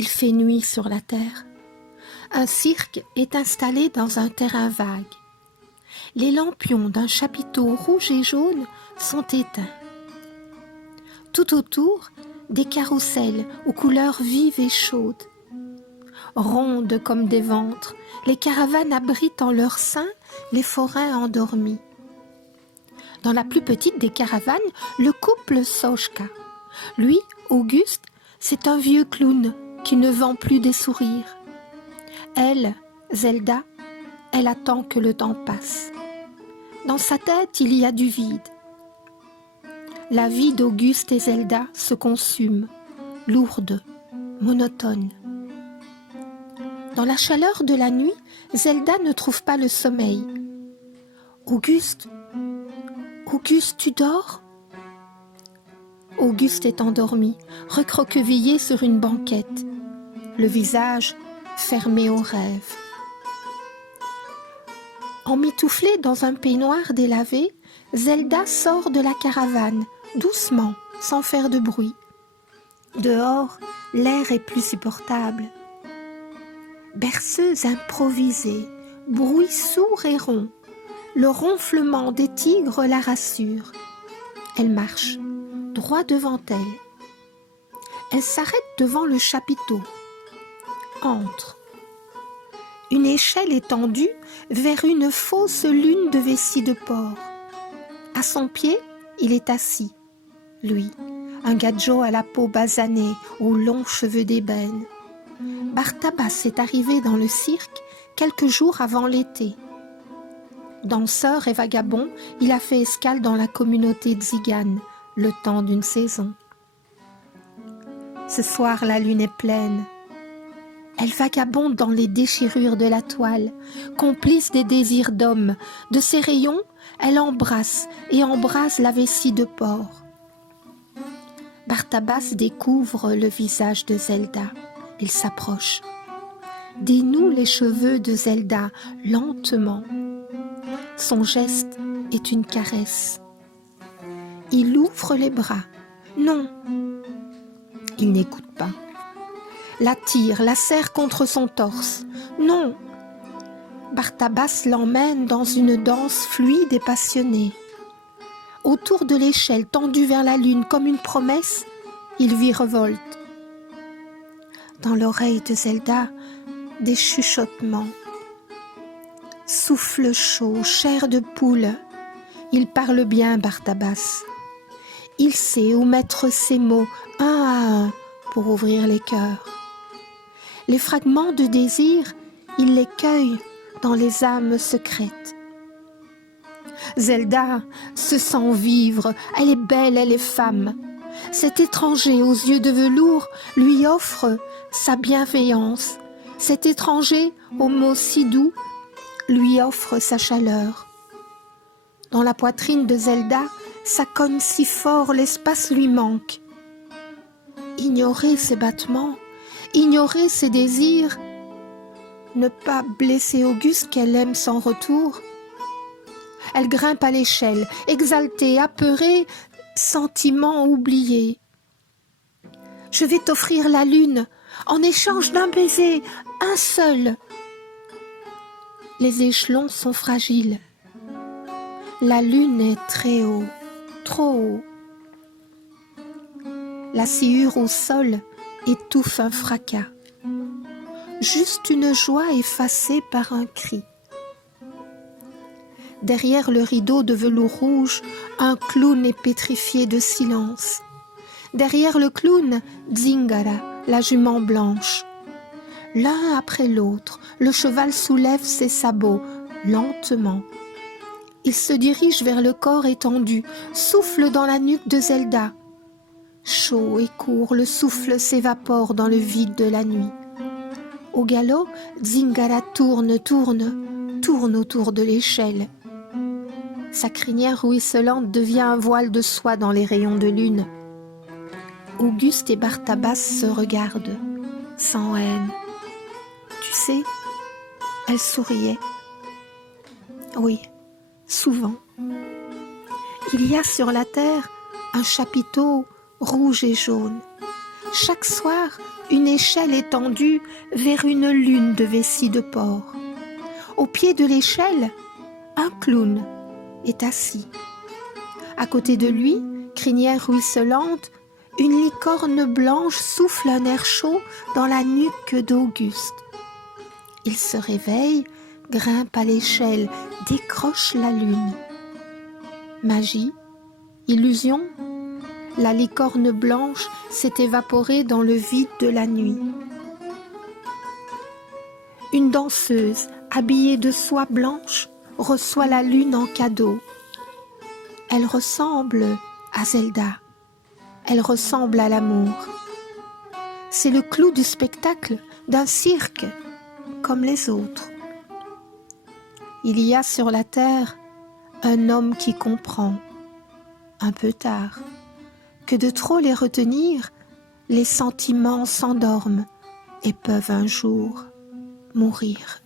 Il fait nuit sur la terre. Un cirque est installé dans un terrain vague. Les lampions d'un chapiteau rouge et jaune sont éteints. Tout autour, des carrousels aux couleurs vives et chaudes. Rondes comme des ventres, les caravanes abritent en leur sein les forains endormis. Dans la plus petite des caravanes, le couple Sochka. Lui, Auguste, c'est un vieux clown qui ne vend plus des sourires. Elle, Zelda, elle attend que le temps passe. Dans sa tête, il y a du vide. La vie d'Auguste et Zelda se consume, lourde, monotone. Dans la chaleur de la nuit, Zelda ne trouve pas le sommeil. « Auguste, Auguste, tu dors ?» Auguste est endormi, recroquevillé sur une banquette, le visage fermé au rêve. Emmitouflée dans un peignoir délavé, Zelda sort de la caravane, doucement, sans faire de bruit. Dehors, l'air est plus supportable. Berceuse improvisée, bruit sourd et rond, le ronflement des tigres la rassure. Elle marche, droit devant elle. Elle s'arrête devant le chapiteau, entre. Une échelle est tendue vers une fausse lune de vessie de porc. À son pied, il est assis, lui, un gadjo à la peau basanée, aux longs cheveux d'ébène. Bartabas est arrivé dans le cirque quelques jours avant l'été. Danseur et vagabond, il a fait escale dans la communauté tzigane, le temps d'une saison. Ce soir, la lune est pleine. Elle vagabonde dans les déchirures de la toile, complice des désirs d'homme. De ses rayons, elle embrasse et embrase la vessie de porc. Bartabas découvre le visage de Zelda. Il s'approche. Dénoue les cheveux de Zelda lentement. Son geste est une caresse. Il ouvre les bras. Non. Il n'écoute pas. La tire, la serre contre son torse. Non. Bartabas l'emmène dans une danse fluide et passionnée. Autour de l'échelle tendue vers la lune comme une promesse, il virevolte. Dans l'oreille de Zelda, des chuchotements. Souffle chaud, chair de poule. Il parle bien, Bartabas. Il sait où mettre ses mots, un à un, pour ouvrir les cœurs. Les fragments de désir, il les cueille dans les âmes secrètes. Zelda se sent vivre, elle est belle, elle est femme. Cet étranger aux yeux de velours lui offre sa bienveillance. Cet étranger aux mots si doux lui offre sa chaleur. Dans la poitrine de Zelda, ça cogne si fort, l'espace lui manque. Ignorer ses battements, ignorer ses désirs, ne pas blesser Auguste qu'elle aime sans retour. Elle grimpe à l'échelle, exaltée, apeurée, sentiment oublié. Je vais t'offrir la lune en échange d'un baiser, un seul. Les échelons sont fragiles. La lune est très haut, trop haut. La sciure au sol étouffe un fracas. Juste une joie effacée par un cri. Derrière le rideau de velours rouge, un clown est pétrifié de silence. Derrière le clown, Zingara, la jument blanche. L'un après l'autre, le cheval soulève ses sabots, lentement. Il se dirige vers le corps étendu, souffle dans la nuque de Zelda. Chaud et court, le souffle s'évapore dans le vide de la nuit. Au galop, Zingara tourne autour de l'échelle. Sa crinière ruisselante devient un voile de soie dans les rayons de lune. Auguste et Bartabas se regardent, sans haine. Tu sais, elle souriait. Oui, souvent. Il y a sur la terre un chapiteau rouge et jaune. Chaque soir, une échelle est tendue vers une lune de vessie de porc. Au pied de l'échelle, un clown est assis. À côté de lui, crinière ruisselante, une licorne blanche souffle un air chaud dans la nuque d'Auguste. Il se réveille, grimpe à l'échelle, décroche la lune. Magie, illusion, la licorne blanche s'est évaporée dans le vide de la nuit. Une danseuse, habillée de soie blanche, reçoit la lune en cadeau. Elle ressemble à Zelda. Elle ressemble à l'amour. C'est le clou du spectacle d'un cirque comme les autres. Il y a sur la terre un homme qui comprend, un peu tard, que de trop les retenir, les sentiments s'endorment et peuvent un jour mourir.